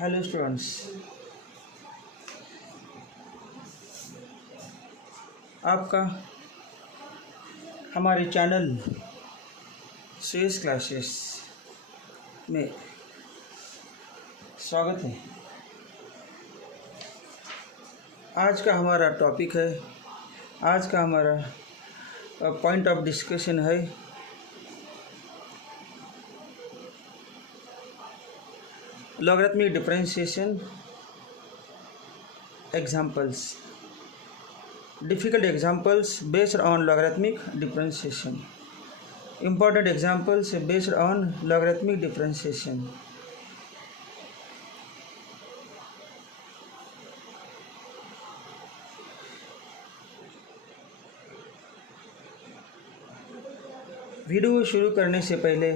Hello students, आपका हमारे channel Swiss classes में स्वागत है। आज का हमारा टॉपिक है, आज का हमारा पॉइंट ऑफ डिस्कशन है logarithmic differentiation examples, difficult examples based on logarithmic differentiation, important examples based on logarithmic differentiation. Video शुरू करने से पहले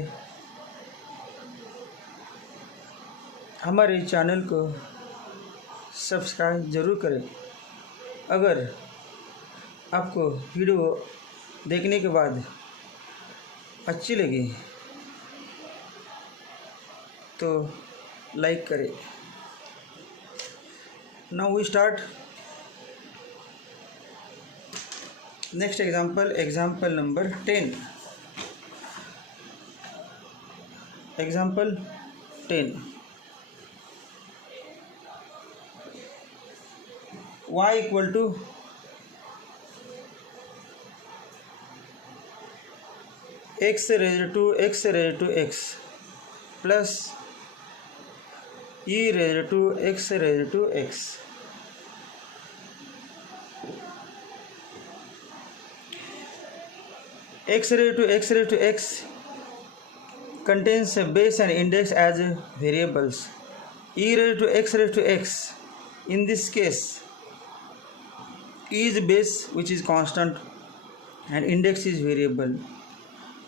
हमारे चैनल को सब्सक्राइब ज़रूर करें। अगर आपको वीडियो देखने के बाद अच्छी लगी तो लाइक करें। Now we start next example number 10। Example 10, y equal to x raised to x plus e raised to x raised to x. X raised to x contains a base and index as variables. E raised to x in this case e is base which is constant and index is variable.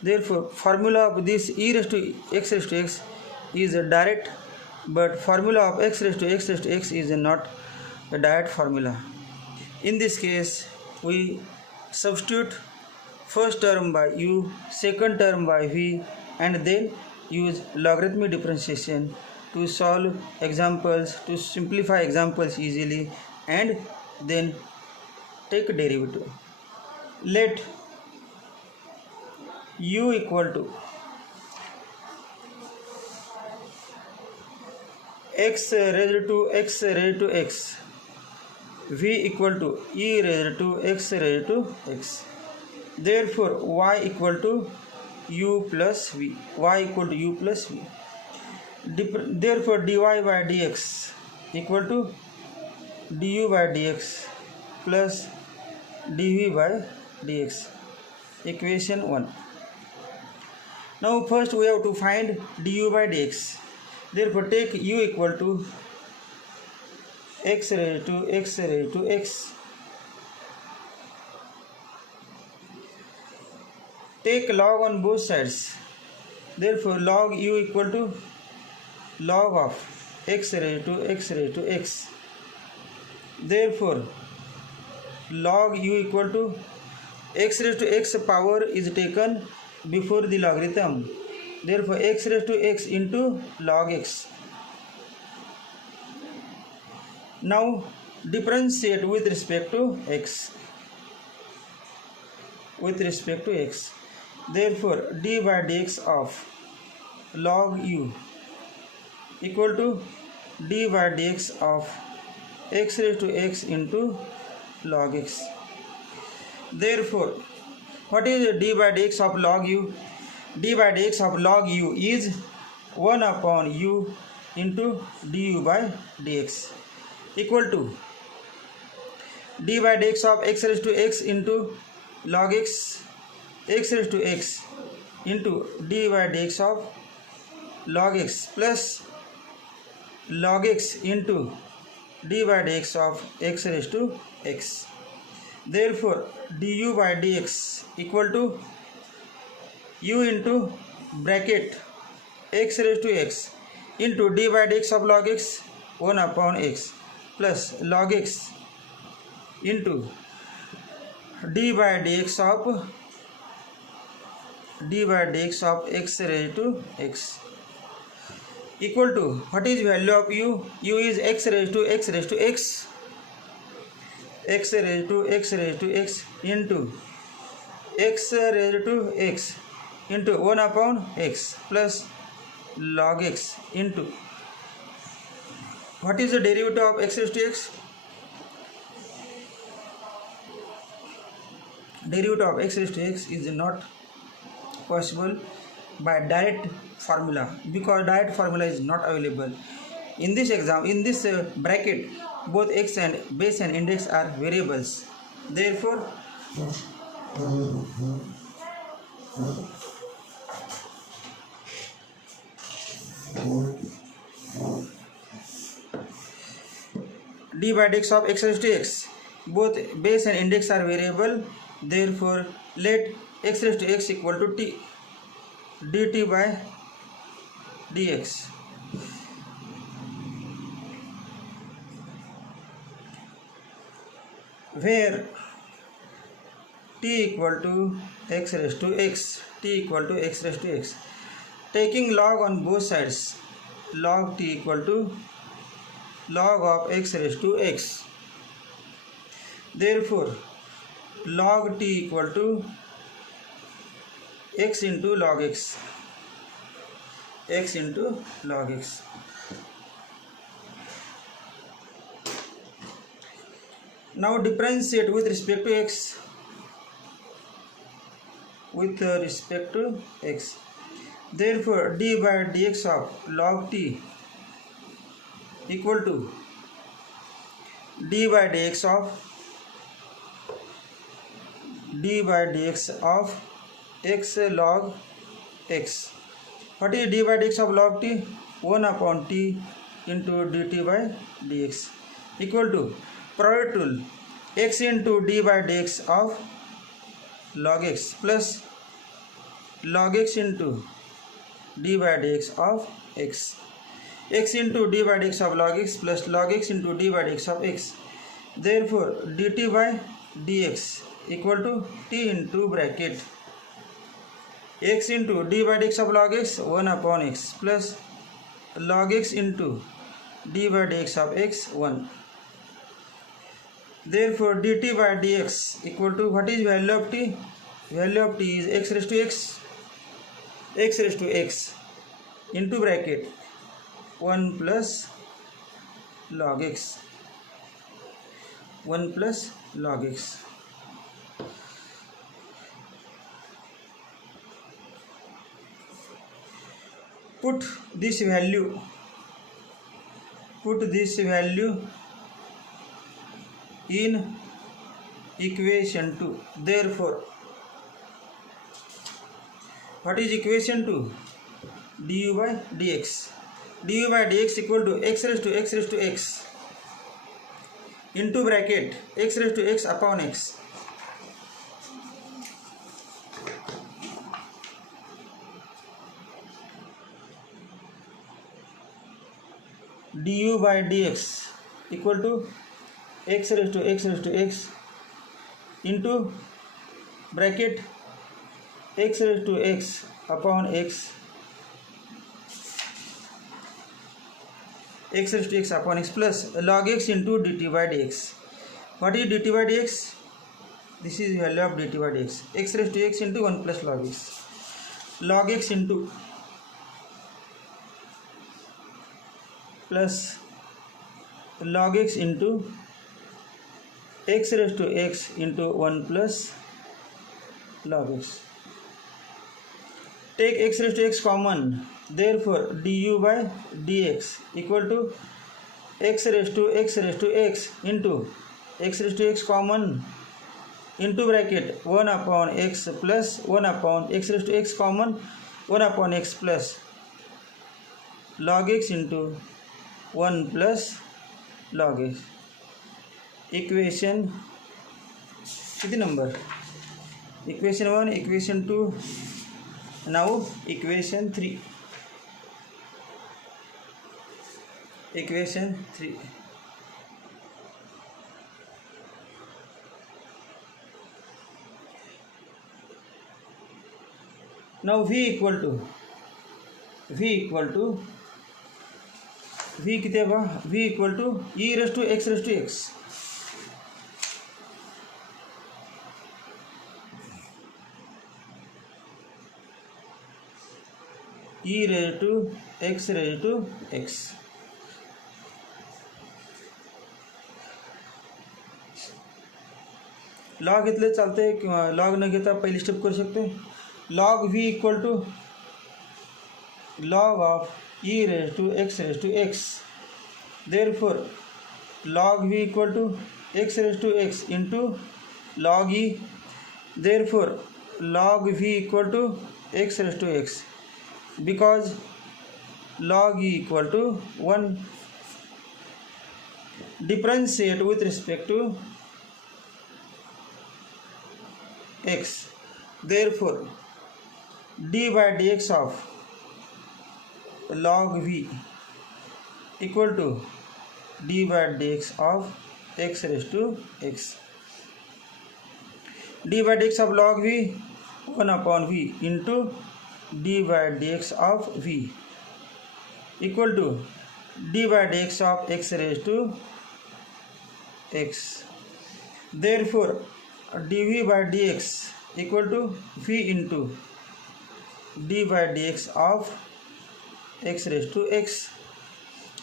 Therefore, formula of this e raised to x is a direct, but formula of x raised to x is not a direct formula. In this case, we substitute first term by u, second term by v, and then use logarithmic differentiation to solve examples, to simplify examples easily, and then take derivative. Let u equal to x raised to x, v equal to e raised to x raised to x. Therefore, y equal to u plus v. Therefore, dy by dx equal to du by dx plus dv by dx. Equation 1. Now first we have to find du by dx. Therefore, take u equal to x raised to x. Take log on both sides. Therefore, log u equal to log of x raised to x. Therefore, log u equal to x raised to x power is taken before the logarithm. Therefore, x raised to x into log x. Now differentiate with respect to x. Therefore, d by dx of log u equal to d by dx of x raised to x into log x. Therefore, what is d by dx of log u? D by dx of log u is 1 upon u into du by dx equal to d by dx of x raised to x into log x raised to x into d by dx of log x plus log x into d by dx of x raised to x. Therefore, du by dx equal to u into bracket x raised to x into d by dx of log x 1 upon x plus log x into d by dx of x raised to x. equal to, what is value of u? U is x raised to x raised to x, x raised to x raised to x into x raised to x into 1 upon x plus log x into, what is the derivative of x raised to x? Derivative of x raised to x is not possible by direct formula, because direct formula is not available. In this bracket, both x and base and index are variables. Therefore, d by dx of x raised to x, both base and index are variable. Therefore, let x raised to x equal to t, dt by dx. Where t equal to x raised to x, t equal to x raised to x, taking log on both sides, log t equal to log of x raised to x. Therefore, log t equal to x into log x, x into log x. Now differentiate with respect to x, with respect to x. Therefore, d by dx of log t equal to d by dx of x log x. What is d by dx of log t? 1 upon t into dt by dx equal to product rule, x into d by dx of log x plus log x into d by dx of x, x into d by dx of log x plus log x into d by dx of x. Therefore, dt by dx equal to t into bracket x into d by dx of log x 1 upon x plus log x into d by dx of x 1. Therefore, dt by dx equal to, what is value of t? Value of t is x raised to x raised to x into bracket 1 plus log x, 1 plus log x. Put this value in equation 2. Therefore, what is equation 2? du by dx, du by dx equal to x raised to x into bracket x raised to x upon x du by dx equal to x raised to x into bracket x raised to x upon x, x raised to x upon x plus log x into dt by dx. What is dt by dx? This is value of dt by dx, x raised to x into 1 plus log x, log x into plus log x into x raised to x into 1 plus log x. Take x raised to x common. Therefore, du by dx equal to x raised to x into x raised to x common into bracket 1 upon x plus 1 upon x raised to x common 1 upon x plus log x into 1 plus log x. Equation कितने number? Equation 1, equation 2, now equation 3. Equation 3. Now v equal to v किती आहे बा v equal to e raise to x raise to x e raise to x log घेतले चालते किंवा log न घेता पहिली स्टेप करू शकते log v equal to log of e raised to x therefore log v equal to x raised to x into log e therefore log v equal to x raised to x because log e equal to 1 differentiate with respect to x therefore d by dx of log v equal to d by dx of x raised to x d by dx of log v 1 upon v into d by dx of v equal to d by dx of x raised to x therefore dv by dx equal to v into d by dx of x raised to x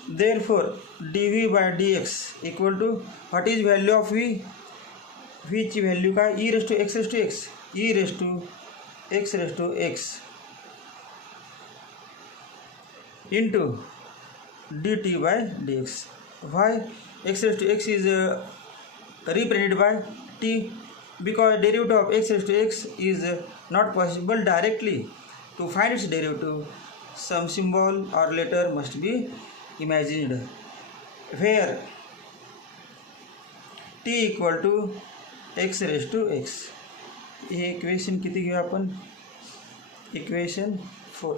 therefore dv by dx equal to what is value of v v ची value काय e raised to x raised to x e raised to x raised to x into dt by dx why x raised to x is represented by t because derivative of x raised to x is not possible directly to find its derivative some symbol or letter must be imagined where t equal to x raised to x हे equation किती घेऊ आपण equation 4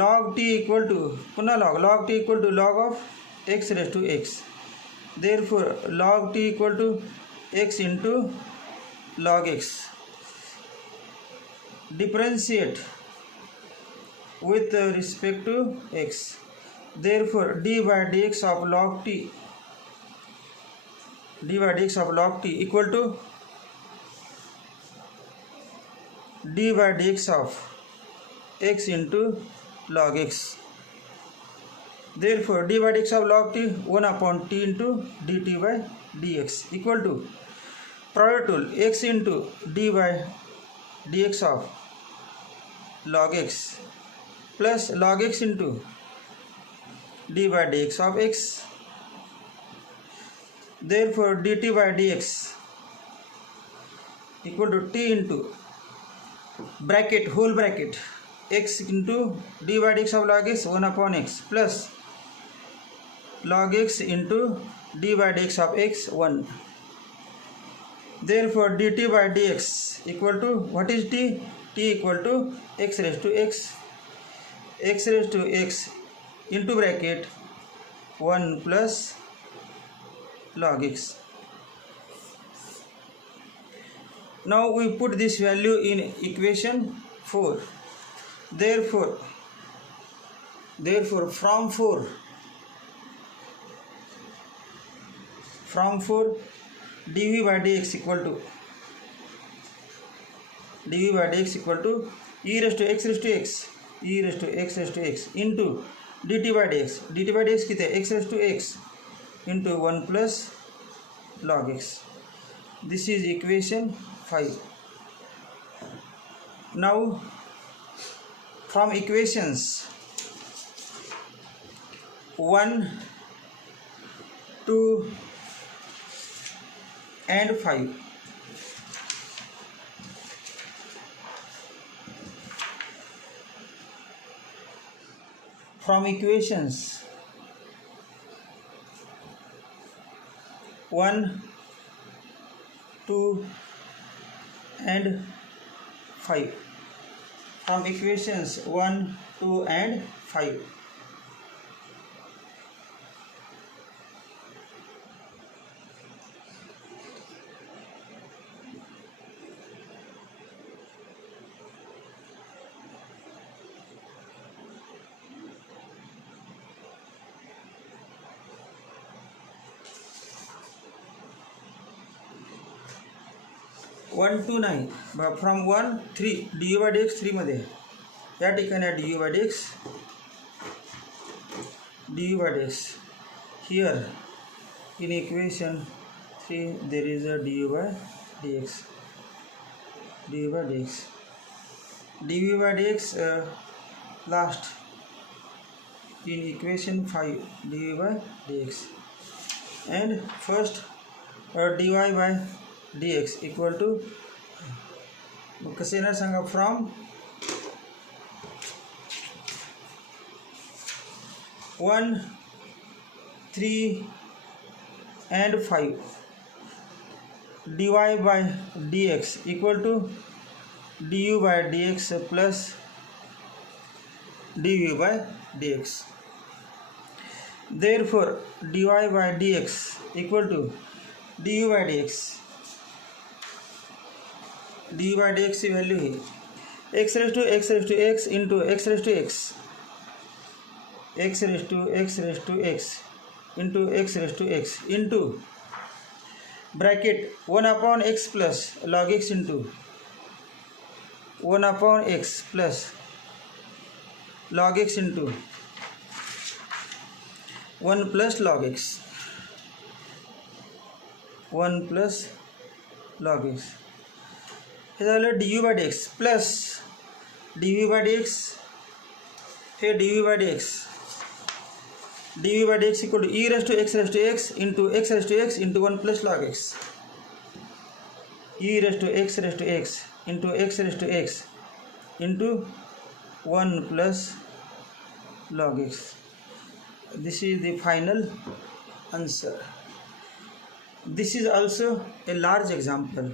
log t equal to पुन्हा log t equal to log of x raised to x therefore log t equal to x into log x differentiate with respect to x therefore d by dx of log t equal to d by dx of x into log x therefore d by dx of log t 1 upon t into dt by dx equal to product rule x into d by dx of log x plus log x into d by dx of x therefore dt by dx equal to t into bracket whole bracket x into d by dx of log x 1 upon x plus log x into d by dx of x 1 therefore dt by dx equal to what is t equal to x raised to x into bracket 1 plus log x now we put this value in equation 4 therefore from 4 dv by dx equal to e raised to x into dt by dx किती आहे x raised to x into 1 plus log x this is equation 5 now from equations 1 2 and 5 from equations 1 2 and 5 from equations 1 2 and 5 1 to 9 from 1 3 d u by d x 3 मध्ये या ठिकाणी आहे d u by d x here in equation 3 there is a d u by d x d by dx last in equation 5 dy by dx and first dy by dx equal to कसे येणार सांगा from 1 3 and 5 dy by dx equal to du by dx plus dv by dx. Therefore dy by dx equal to du by dx. du by dx की value है x raised to x into x raised to x into x raised to x into bracket 1 upon x plus log x into 1 upon x plus log x into 1 plus log x 1 plus log x हे झालं du by dx plus dv by dx hey dv by dx equal to e raised to x into x raised to x into 1 plus log x e raised to x into x raised to x into 1 plus log x. This is the final answer. This is also a large example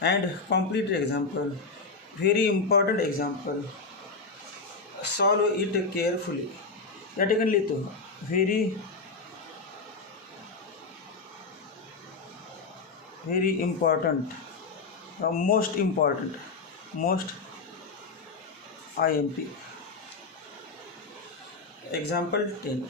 and complete example, very important example. Solve it carefully. या ठिकाणी लिहितो very important, most IMP. Example 10.